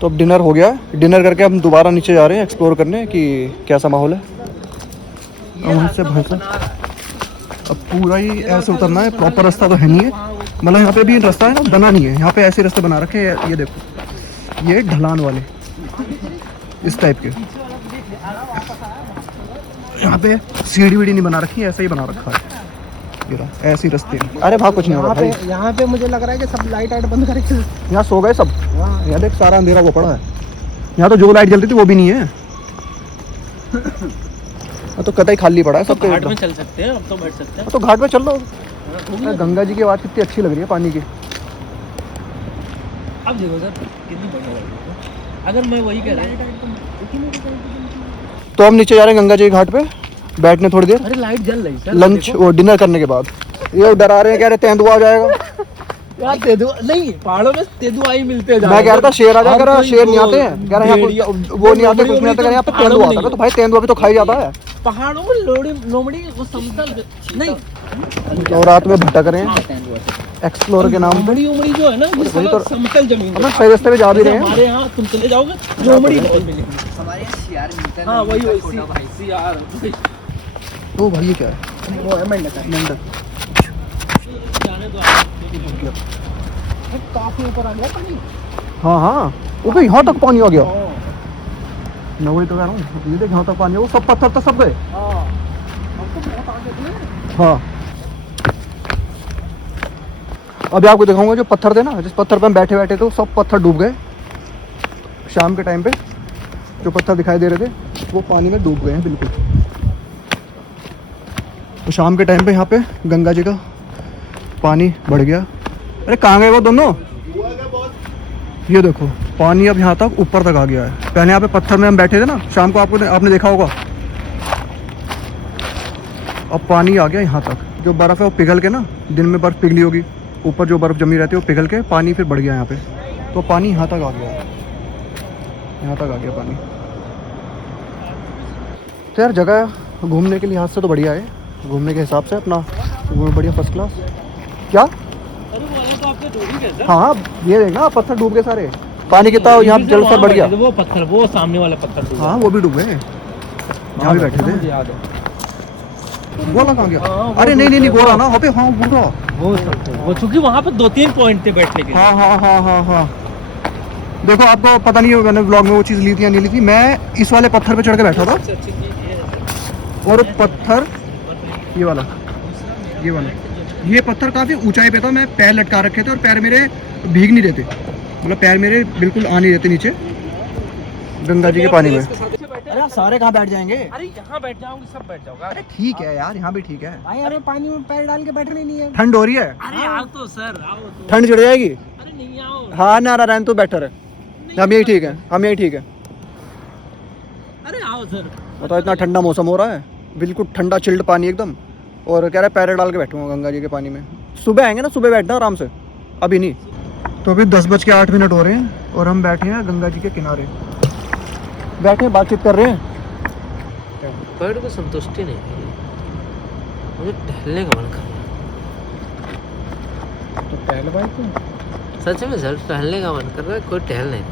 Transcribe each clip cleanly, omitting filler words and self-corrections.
तो अब डिनर हो गया, डिनर करके हम दोबारा नीचे जा रहे हैं एक्सप्लोर करने कि कैसा माहौल है। वहाँ से भाई साहब अब पूरा ही ऐसे उतरना है, प्रॉपर रास्ता तो है नहीं है, मतलब यहाँ पे भी रास्ता है ना बना नहीं है, यहाँ पे ऐसे रास्ते बना रखे हैं। ये देखो ये ढलान वाले इस टाइप के, यहाँ पे सीढ़ी वीढ़ी नहीं बना रखी है, ऐसा ही बना रखा है। ये रहा ऐसे ही रास्ते। अरे भाग कुछ नहीं होगा भाई। यहाँ पे मुझे लग रहा है कि सब लाइट वाइट बंद करके यहाँ सो गए सब। यहाँ देख सारा अंधेरा वो पड़ा है, यहाँ तो जो लाइट जलती थी वो भी नहीं है, तो कतई खाली पड़ा है सब। घाट में चल सकते हैं, अब तो बैठ सकते हैं, तो घाट में चल लो। गंगा जी की आवाज़ कितनी अच्छी लग रही है पानी की। अब देखो सर कितनी बढ़िया लग रही है। अगर मैं वही कह रहा हूँ तो हम नीचे जा रहे हैं गंगा जी के घाट पे बैठने थोड़ी देर, अरे लाइट जल रही सर, लंच और डिनर करने के बाद। ये डरा रहे हैं, कह रहे तेंदुआ आ जाएगा। यार तेंदुआ नहीं, पहाड़ों में तेंदुआ ही मिलते हैं। मैं कह रहा था शेर आ जाएगा, शेर नहीं आते हैं, कह रहे हैं वो नहीं आते, कुछ नहीं आते, यहाँ पे तेंदुआ आता है। तो भाई तेंदुआ भी तो खाई जाता है पहाड़ों में। लोमड़ी वो समतल नहीं, तो रात में भटक रहे हैं एक्सप्लोर के नाम पे। बड़ी उमड़ी जो है ना वो समतल जमीन है। हम सही रास्ते पे जा भी रहे हैं। हमारे यहाँ तुम चले जाओगे लोमड़ी बहुत मिलेगी, हमारे यहाँ सियार मिलता है। हाँ वही वही सियार। वो भाई ये क्या है? वो है मेंढक। मेंढक काफी ऊपर आ गया पानी। हाँ हाँ वो भी यहाँ तक पानी आ गया। मैं वही तो कह रहा हूँ, ये देख यहाँ तक पानी है, वो सब पत्थर तो सब गए। हाँ अभी आपको दिखाऊंगा जो पत्थर थे ना, जिस पत्थर पे हम बैठे बैठे थे वो सब पत्थर डूब गए। शाम के टाइम पे जो पत्थर दिखाई दे रहे थे वो पानी में डूब गए हैं बिल्कुल। तो शाम के टाइम पे यहाँ पे गंगा जी का पानी बढ़ गया। अरे कहाँ गए वो दोनों? ये देखो पानी अब यहाँ तक ऊपर तक आ गया है। पहले यहाँ पे पत्थर में हम बैठे थे ना, शाम को आपने देखा होगा। अब पानी आ गया यहाँ तक, जो बर्फ़ है वो पिघल के ना, दिन में बर्फ़ पिघली होगी, ऊपर जो बर्फ़ जमी रहती है वो पिघल के पानी फिर बढ़ गया यहाँ पे। तो पानी यहाँ तक आ गया, यहाँ तक आ गया पानी। तो यार जगह घूमने के लिहाज से तो बढ़िया है, घूमने के हिसाब से अपना बढ़िया फर्स्ट क्लास। क्या? हाँ ये देखना पत्थर डूब गए सारे, पानी कितना यहाँ जल स्तर बढ़ गया। वो पत्थर, वो सामने वाला पत्थर, हाँ वो भी डूब गए, यहाँ भी बैठे थे। गोला कहाँ गया? अरे नहीं गोला ना, अबे हाँ गोला वो चूंकि वहाँ पे 2-3 पॉइंट थे बैठने के। हाँ देखो आपको पता नहीं होगा, मैंने व्लॉग में वो चीज़ ली थी या नहीं ली थी। मैं इस वाले पत्थर पे चढ़ के बैठा था, और पत्थर ये वाला ये पत्थर काफ़ी ऊंचाई पे था। मैं पैर लटका रखे थे और पैर मेरे भीग नहीं रहते, मतलब पैर मेरे बिल्कुल आ नहीं रहते नीचे गंगा जी के पानी में। अरे सारे कहाँ बैठ जाएंगे? अरे यहाँ बैठ जाओगे, सब बैठ जाओगे। अरे ठीक है यार, यहाँ भी ठीक है। अरे पानी में पैर डाल के बैठने नहीं है। ठंड हो रही है। अरे आओ तो सर, आओ तो। ठंड चढ़ जाएगी। अरे नहीं आओ। हाँ ना रहने तो बेटर है, हम यही ठीक है, हम यही ठीक है। अरे आओ सर। बताओ इतना ठंडा मौसम हो रहा है, बिल्कुल ठंडा चिल्ड पानी एकदम, और कह रहा है पैर डाल के बैठूंगा गंगा जी के पानी में। सुबह आएंगे ना, सुबह बैठना आराम से, अभी नहीं। तो अभी 10:08 हो रहे हैं और हम बैठे हैं गंगा जी के किनारे, बैठे हैं बातचीत कर रहे हैं। पेड़ को संतुष्टि नहीं है, मुझे टहलने का मन कर रहा है। तो टहल भाई तुम सच में सर, टहलने का मन कर रहा है, कोई टहल नहीं।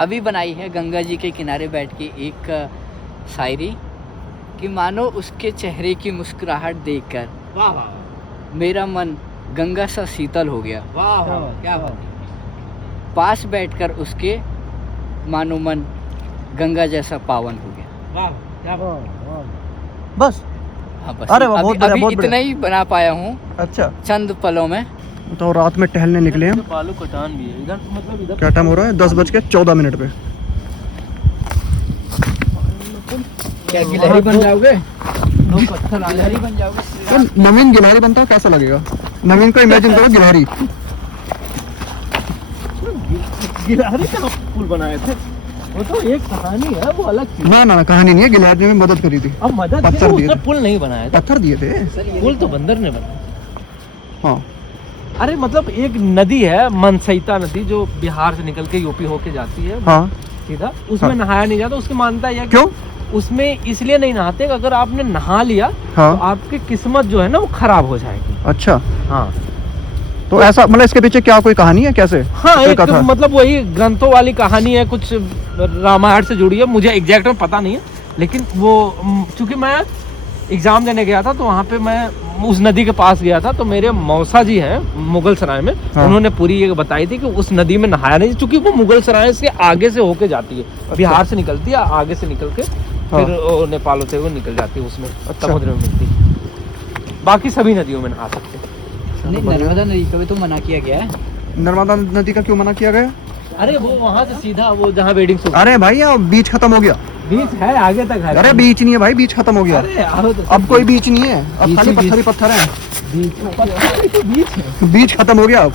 अभी बनाई है गंगा जी के किनारे बैठ के एक शायरी कि मानो उसके चेहरे की मुस्कुराहट देखकर वाह वाह, मेरा मन गंगा सा शीतल हो गया। वाह वाह, क्या बात। पास बैठकर उसके मानो मन गंगा जैसा पावन हो गया। वाह क्या बात। बस हाँ बस अरे वाह, बहुत बढ़िया, अभी बहुत इतना ही बना पाया हूँ अच्छा। चंद पलों में। तो रात में टहलने निकले हम। बालू कटान भी है इधर, मतलब इधर क्या टाइम हो रहा है? 10:14 पे। क्या गिलहरी बन जाओगे? दो पत्थर आ गिलहरी बन जाओगे? तो नवीन गिलहरी बनता है कैसा लगेगा? नवीन को इमेजिन करो गिलहरी। गिलहरी का पुल बनाए थे, वो तो एक कहानी है, वो अलग चीज। ना कहानी नहीं है, गिलहरी ने मदद करी थी। अब मदद पत्थर से दिए उसने थे। पुल नहीं बनाया था, पत्थर दिए थे। पुल तो बंदर ने बनाया। हाँ अरे मतलब एक नदी है मनसईता नदी, जो बिहार से निकल के यूपी होके जाती है हाँ सीधा, उसमें हाँ। नहाया नहीं जाता। उसकी मानता है क्यों? उसमें इसलिए नहीं नहाते कि अगर आपने नहा लिया हाँ। तो आपकी किस्मत जो है ना वो खराब हो जाएगी। अच्छा हाँ तो ऐसा मतलब इसके पीछे क्या कोई कहानी है कैसे? हाँ कोई एक कथा? मतलब वही ग्रंथों वाली कहानी है, कुछ रामायण से जुड़ी है, मुझे एग्जैक्ट में पता नहीं है, लेकिन वो चूंकि मैं एग्जाम देने गया था तो वहाँ पे मैं उस नदी के पास गया था, तो मेरे मौसा जी हैं मुगल सराय में, हाँ। उन्होंने पूरी ये बताई थी कि उस नदी में नहाया नहीं, क्योंकि वो मुगल सराय से आगे से होके जाती है, बिहार से निकलती है, आगे से निकल के हाँ। फिर वो नेपाल होते हुए निकल जाती है, उसमें अच्छा। समुद्र में मिलती है। बाकी सभी नदियों में नहा सकते हैं। नहीं, नर्मदा नदी का भी तो मना किया गया है। नर्मदा नदी का क्यों मना किया गया? अरे वो वहाँ से सीधा वो जहाँ वेडिंग शूट, अरे भाई यहाँ बीच खत्म हो गया। बीच है आगे तक है। अरे बीच नहीं है भाई, बीच खत्म हो गया। अरे आओ तो अब कोई बीच नहीं है, अब बीच खाली ही पत्थर ही बीच। पत्थर है। बीच है। बीच खत्म हो गया अब।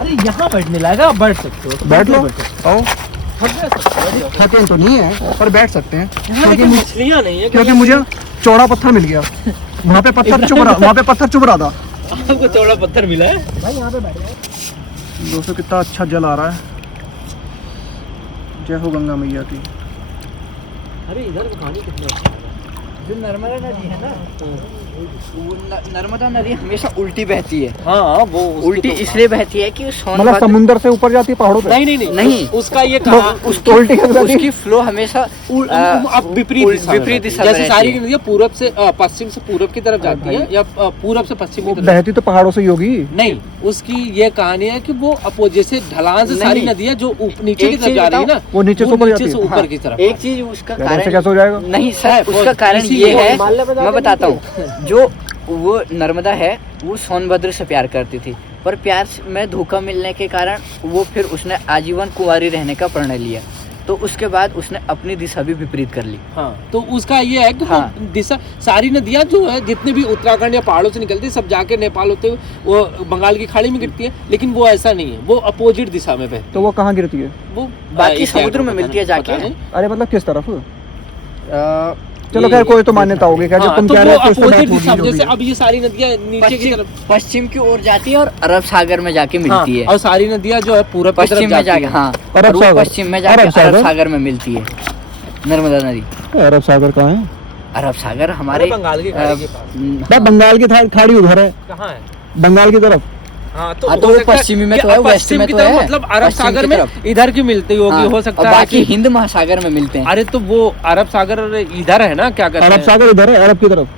अरे यहाँ बैठने लायक है, आप बैठ सकते हो। बैठ लो, आओ। बैठ सकते हो। थके तो नहीं है पर बैठ सकते हैं, यहाँ लेकिन मछलियाँ नहीं है, क्योंकि मुझे चौड़ा पत्थर मिल गया। वहाँ पे पत्थर चुभ रहा, वहाँ पे पत्थर चुभ रहा था। आपको चौड़ा पत्थर मिला है भाई, यहाँ पे बैठ जाओ। दोस्तों कितना अच्छा जल आ रहा है। जय हो गंगा मैया की। अरे इधर का पानी कितना अच्छा है। जो नर्मदा नदी है ना, वो नर्मदा नदी हमेशा उल्टी बहती है। हाँ वो उल्टी इसलिए बहती है कि मतलब सोनभद्र समुद्र से ऊपर जाती है पहाड़ों पे? नहीं उसका ये कहा उसकी उल्टी कैसे जाती है? उसकी फ्लो हमेशा अब विपरीत दिशा में रहती सारी है। नदियाँ पूरब से पश्चिम से पूरब की तरफ जाती है, या पूरब से पश्चिम की वो तरफ। बहती तो पहाड़ों से ही होगी। नहीं, उसकी ये कहानी है कि वो जैसे ढलान से सारी नहीं। नदियाँ जो नीचे की एक तरफ चीज जा रही है ना, वो नीचे से ऊपर जाती है। ऊपर की तरफ। एक चीज उसका यार ऐसे कारण कैसे हो जाएगा? नहीं सर, उसका कारण ये है, मैं बताता हूँ। जो वो नर्मदा है वो सोनभद्र से प्यार करती थी, पर प्यार में धोखा मिलने के कारण वो फिर उसने आजीवन कुंवारी रहने का प्रणय लिया, तो उसके बाद उसने अपनी दिशा भी विपरीत कर ली। हाँ, तो उसका ये है कि हाँ। वो दिशा सारी नदियाँ जो है जितनी भी उत्तराखंड या पहाड़ों से निकलती है, सब जाके नेपाल होते हुए वो बंगाल की खाड़ी में गिरती है, लेकिन वो ऐसा नहीं है, वो अपोजिट दिशा में बहती तो वो कहाँ गिरती है? है। वो बाकी exact समुद्र में पता मिलती है नहीं, जाके। पता नहीं। अरे मतलब किस तरफ? अ, चलो खैर कोई तो मान्यता होगी। क्या जब हाँ, तुम तो कह वो रहे हो तो उससे अपोजिट बात दिशा होगी में, जो जैसे भी है। अब ये सारी नदियाँ नीचे की तरफ पश्चिम की ओर जाती है और अरब सागर में जाके मिलती है। और सारी नदियाँ जो है पूरब की तरफ पश्चिम में जाती जाके, है। हाँ, अरब और वो सागर। पश्चिम में जाके अरब सागर। अरब सागर में मिलती है नर्मदा नदी। अरब सागर कहाँ है? अरब सागर अरे हमारे बंगाल की खाड़ी के पास। भाई बंगाल की खाड़ी उधर है, कहाँ है? बंगाल की तरफ। हाँ, तो हो वो सकता है पश्चिमी में कि तो है, वेस्ट पश्चिम में की तो तरफ, है, मतलब अरब पश्चिम सागर की में तरफ। इधर की मिलती होगी, हाँ, हो सकता और है बाकी कि हिंद महासागर में मिलते हैं। अरे तो वो अरब सागर इधर है ना, क्या कहते अरब हैं? सागर इधर है, अरब की तरफ।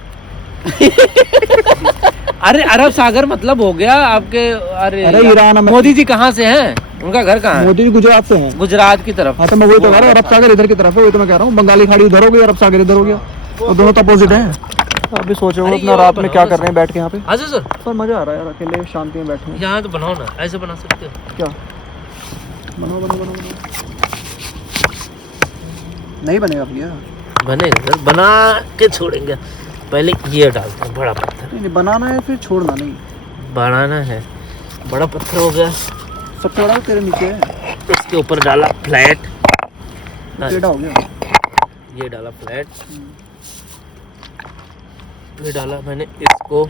अरे अरब सागर मतलब हो गया आपके, अरे अरे ईरान में- मोदी जी कहाँ से हैं? उनका घर कहाँ है? मोदी जी गुजरात से हैं। गुजरात की तरफ। हाँ तो मैं वही तो कह रहा हूँ, अरब सागर इधर की तरफ है, वही तो मैं कह रहा हूँ। बंगाली खाड़ी उधर हो गई, अरब सागर इधर हो गया, वो दोनों तो अपोजिट हैं। अभी सोचो अरे अपना ये रात में बनाओ क्या ना कर रहे हैं बैठ के यहाँ पे। हाँ जी सर, पर मजा आ रहा है यार, अकेले शांति में बैठे हैं। यहाँ तो बनाओ ना, ऐसे बना सकते हो। क्या बनाओ बनाओ बनाओ बनाओ। नहीं बनेगा भैया। बनेगा सर, बना के छोड़ेंगे। पहले ये डालते हैं बड़ा पत्थर, नहीं नहीं, बनाना है फिर छोड़ना नहीं। बनाना है। बड़ा पत्थर हो गया, सबसे बड़ा तेरे नीचे है, उसके ऊपर डाला फ्लैट, टेढ़ा हो गया। ये डाला फ्लैट, फिर डाला मैंने इसको।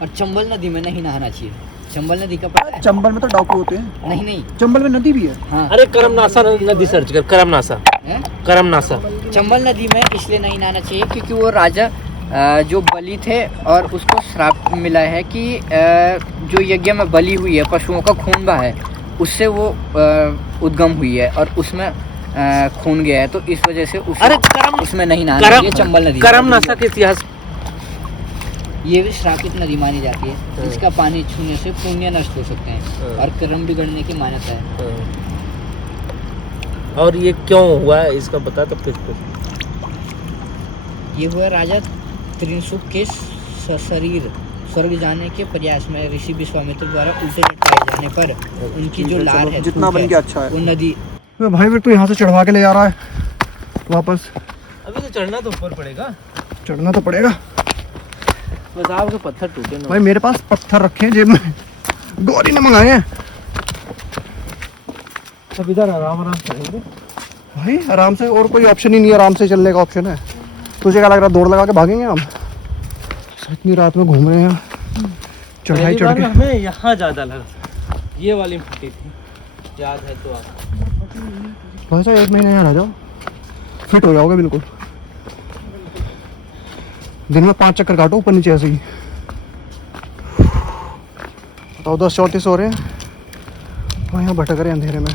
और चंबल नदी में नहीं नहाना चाहिए। चंबल नदी का पता है? चंबल में तो डाकू होते हैं। नहीं नहीं, चंबल में नदी भी है। हाँ अरे करमनासा नदी सर्च कर, करमनासा, है? करमनासा। चंबल नदी में इसलिए नहीं नहाना चाहिए क्योंकि वो राजा जो बलि थे और उसको श्राप मिला है कि जो यज्ञ में बलि हुई है, पशुओं का खून बहा है, उससे वो उद्गम हुई है और उसमें खून गया है, तो इस वजह से अरे उसमें नहीं नहाना चाहिए चंबल नदी। करमनासा के इतिहास। ये भी श्रापित नदी मानी जाती है, इसका पानी छूने से पुण्य नष्ट हो सकते हैं और कर्म बिगड़ने की मान्यता है। और ये क्यों हुआ है इसका बता तब किसको? ये हुआ राजा त्रिशुक के सशरीर स्वर्ग जाने के प्रयास में ऋषि विश्वामित्र द्वारा उल्टे लटकाए जाने पर उनकी जो लार है, जितना धूप बन है, गया अच्छा है। वो नदी। भाई फिर तू यहाँ से चढ़वा के ले जा रहा है वापस? अभी तो चढ़ना तो ऊपर पड़ेगा, चढ़ना तो पड़ेगा बस आपके पत्थर टूटे ना। भाई। मेरे पास पत्थर रखे हैं जेब में, गौरी ने मंगाए हैं। अब इधर आराम आराम चलेंगे भाई आराम से, और कोई ऑप्शन ही नहीं है, आराम से चलने का ऑप्शन है। तुझे क्या लग रहा है दौड़ लगा के भागेंगे हम? इतनी रात में घूम रहे हैं, चढ़ाई चढ़ के। हमें यहाँ ज्यादा लगा, ये वाली फटी थी, याद है तो आप। भाई साहब 1 महीने यहाँ रह जाओ, फिट हो जाओगे बिल्कुल। दिन में 5 चक्कर काटो ऊपर नीचे ऐसे ही। तो 10:34 हो रहे हैं और यहाँ भटक रहे हैं अंधेरे में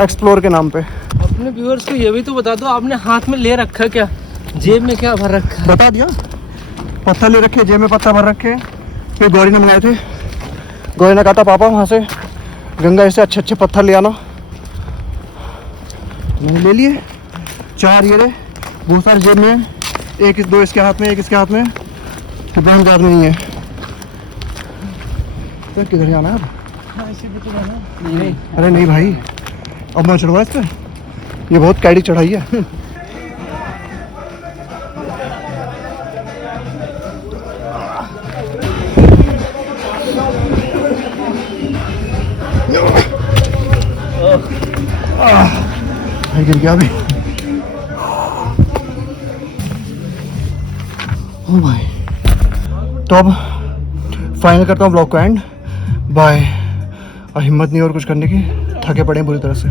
एक्सप्लोर के नाम पे। अपने व्यूअर्स को ये भी तो बता दो, आपने हाथ में ले रखा क्या, जेब में क्या भर रखा है? बता दिया, पत्थर ले रखे, जेब में पत्थर भर रखे। फिर गौरी ने मंगाए थे, गौरी ने कहा था पापा वहाँ से गंगा से अच्छे अच्छे पत्थर ले आना। मैंने ले लिए 4 ये रहे, बहुत सारे जेब में, एक 2 इसके हाथ में, एक इसके हाथ में, तो बहन के हाथ में नहीं है। तो किधर जाना है अब? नहीं अरे नहीं भाई, अब मैं चढ़वा इस पर, ये बहुत कैडी चढ़ाई है। भाई गिर गया अभी। ओ भाई, तो अब फाइनल करता हूँ ब्लॉग को एंड। बाय। और हिम्मत नहीं और कुछ करने की, थके पड़े हैं बुरी तरह से।